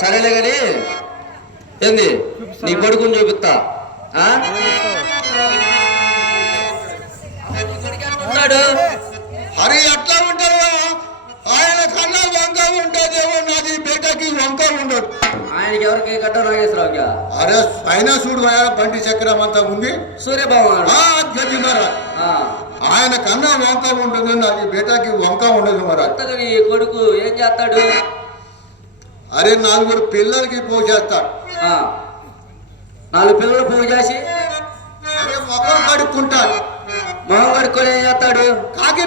సరేలే కానీ ఏంది నీ కొడుకుని చూపిస్తా. అరే ఎట్లా ఉంటాడు? ఆయన కన్నా వంక ఉంటుందేమో, నాది బేటకి వంక ఉండడు. ఆయనకి ఎవరికి గడ్డ నాగేశ్వరరావు? అరే పైన చూడు బండి చక్రం అంతా ఉంది. సూర్యబాబు గది మరి ఆయన కన్నా వంక ఉంటుంది, నాది బేటకి వంక ఉండదు. మరి నీ కొడుకు ఏం చేస్తాడు? అరే 4 పిల్లలకి పూజ చేస్తాడు. 4 పిల్లలు పూజ చేసి అరే మొఖం కడుక్కుంటాడు. మొహం కడుక్కొని ఏం చేస్తాడు? కాకి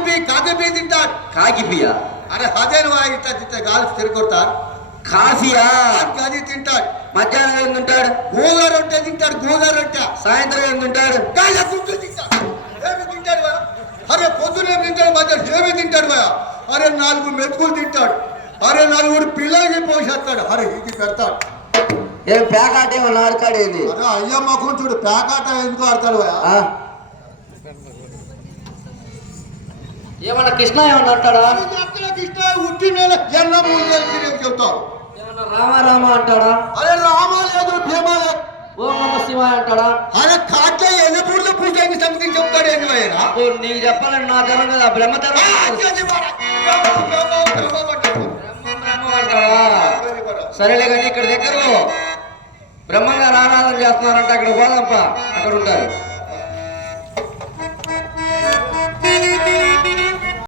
తింటాడు. కాకిపియా? అరే అదే ఇట్లా గాలి తిరుగుతాడు. కాఫీయా? అది తింటాడు. మధ్యాహ్నం ఏం తింటాడు? గోగ రొట్టె తింటాడు. గోగ రొట్టె. సాయంత్రం ఏం తింటాడు? ఏమి తింటాడు? అరే పొద్దునే తింటాడు, మధ్యాహ్నం ఏమి తింటాడు? అరే 4 మెతుకులు తింటాడు. అరే 4 పిల్లలకి పోసేస్తాడు. అరే ఇది పెడతాడు. ఏం పేకాట ఏమన్నా ఆడతాడేది? అరే అయ్యా మాకు చూడు, పేకాట ఎందుకు ఆడతాడు? ఏమన్నా కృష్ణ ఏమన్నా అంటాడా? కృష్ణ ఉట్టి నేల జన్మ చెప్తావు. ఏమన్నా రామ అంటాడా? అరే రామ లేదు, భీమ లేదు. ఓం నమ శివాయ అంటాడా? అరే కాట్ల ఎల్లపూర్లో పూజ సంథింగ్ చెప్తాడు. ఏంటి నీకు చెప్పాలని నా ధరం కదా, బ్రహ్మధరం అంటాడా? సరేలే కానీ ఇక్కడ దగ్గర బ్రహ్మంగా ఆరాధన చేస్తున్నారంటే అక్కడ పోదాంపా, అక్కడ ఉంటారు.